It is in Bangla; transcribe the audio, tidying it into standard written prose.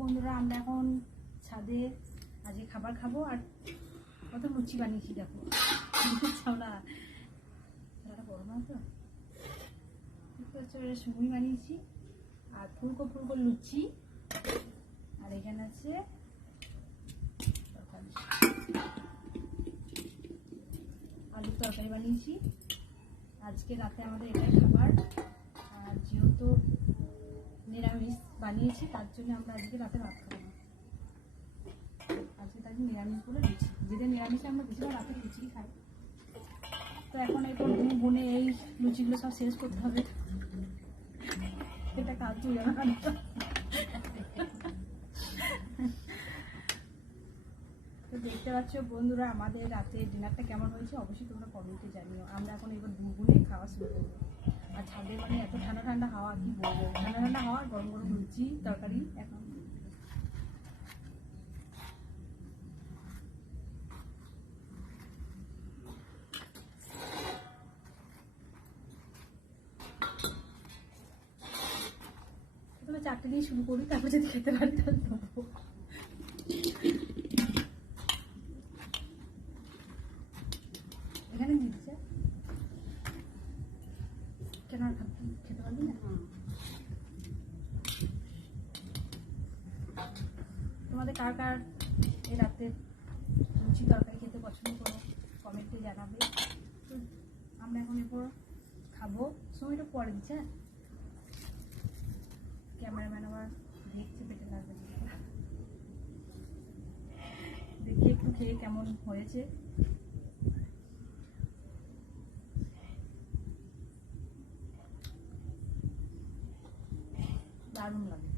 বন্ধুরা, আমরা এখন ছাদে আজকে খাবার খাবো। আর কত লুচি বানিয়েছি দেখো। ছাওলা বড় না তো, সুমি বানিয়েছি। আর ফুলকো ফুলকো লুচি। আর এখানে আছে আলুর তরকারি বানিয়েছি। আজকে রাতে আমাদের এটাই খাবার। আর যেহেতু নিরামিষ বানিয়েছি তার জন্য আমরা আজকে রাতে ভাত খাবো না। আজকে তার নিরামিষ বলে লুচি, যেদিন নিরামিষে আমরা বেশিরভাগ রাতে লুচি খাই। তো এখন এরপর গুনে এই লুচিগুলো সব শেষ করতে হবে। এটা কাজ হয়ে যাবে। তো দেখতে পাচ্ছ বন্ধুরা, আমাদের রাতে ডিনারটা কেমন হয়েছে অবশ্যই তোমরা কমেন্টে জানিও। আমরা এখন এবার দুগুনে খাওয়া শুরু করবো। আর ছাদে মানে এত ঠান্ডা ঠান্ডা হাওয়া, কি বলবো, ঠান্ডা ঠান্ডা হাওয়া, গরম গরম লুচি তরকারি। এখন প্রথমে চারটে দিয়ে শুরু করি, তারপর যদি খেতে পারি তাহলে দেবো। এখানে দিচ্ছে কেন খেতে পারবি না? তোমাদের কার কার এই রাতে লুচি তরকারি খেতে পছন্দ করো কমেন্টে জানাবে। তো আমরা এখন এরপর খাবো। সময়টা পরে দিচ্ছে, ক্যামেরাম্যান আবার দেখছে পেটে লাগবে। দেখি একটু খেয়ে কেমন হয়েছে। দারুণ লাগে।